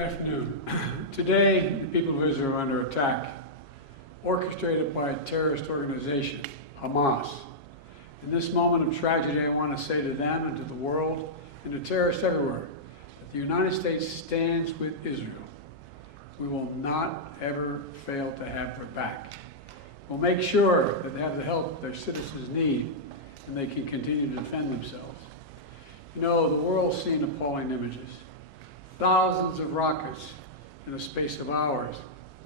afternoon. Today, the people of Israel are under attack, orchestrated by a terrorist organization, Hamas. In this moment of tragedy, I want to say to them and to the world and to terrorists everywhere that the United States stands with Israel. We will not ever fail to have their back. We'll make sure that they have the help their citizens need and they can continue to defend themselves. You know, the world's seen appalling images. Thousands of rockets in the space of hours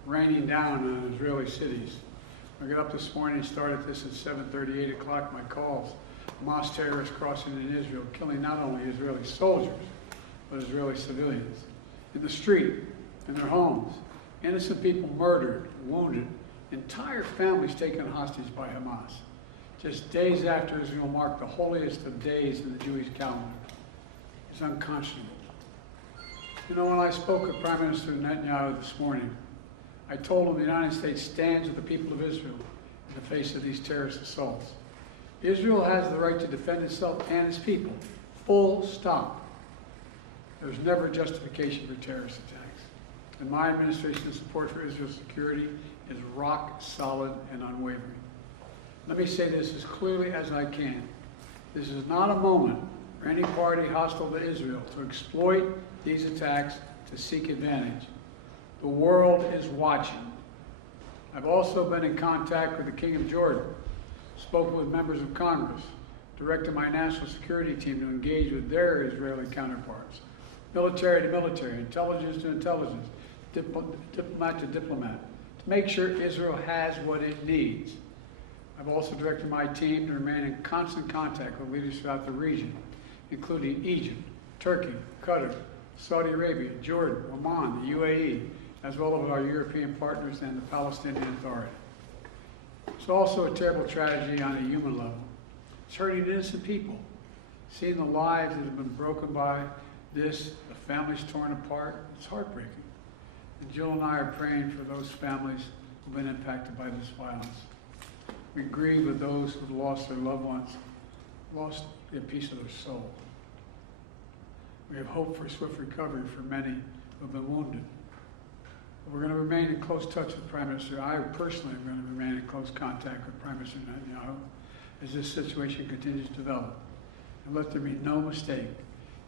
raining down on Israeli cities. I got up this morning and started this at 7:30, 8 o'clock, my calls. Hamas terrorists crossing in Israel, killing not only Israeli soldiers, but Israeli civilians. In the street, in their homes, innocent people murdered, wounded, entire families taken hostage by Hamas. Just days after Israel marked the holiest of days in the Jewish calendar. It's unconscionable. You know, when I spoke with Prime Minister Netanyahu this morning, I told him the United States stands with the people of Israel in the face of these terrorist assaults. Israel has the right to defend itself and its people, full stop. There's never justification for terrorist attacks. And my administration's support for Israel's security is rock solid and unwavering. Let me say this as clearly as I can. This is not a moment for any party hostile to Israel to exploit these attacks to seek advantage. The world is watching. I've also been in contact with the King of Jordan, spoken with members of Congress, directed my national security team to engage with their Israeli counterparts, military to military, intelligence to intelligence, diplomat to diplomat, to make sure Israel has what it needs. I've also directed my team to remain in constant contact with leaders throughout the region, including Egypt, Turkey, Qatar, Saudi Arabia, Jordan, Oman, the UAE, as well as our European partners and the Palestinian Authority. It's also a terrible tragedy on a human level. It's hurting innocent people. Seeing the lives that have been broken by this, the families torn apart, it's heartbreaking. And Jill and I are praying for those families who've been impacted by this violence. We grieve with those who've lost their loved ones, lost a piece of their soul. We have hope for swift recovery for many who have been wounded. We're going to remain in close touch with Prime Minister. I personally am going to remain in close contact with Prime Minister Netanyahu as this situation continues to develop. And let there be no mistake,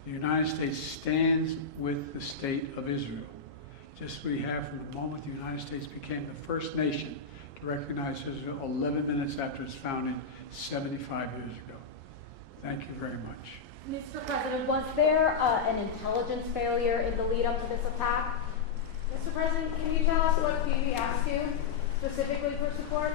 the United States stands with the state of Israel, just as we have from the moment the United States became the first nation to recognize Israel 11 minutes after its founding 75 years ago. Thank you very much. Mr. President, was there an intelligence failure in the lead up to this attack? Mr. President, can you tell us what Phoebe asked you specifically for support?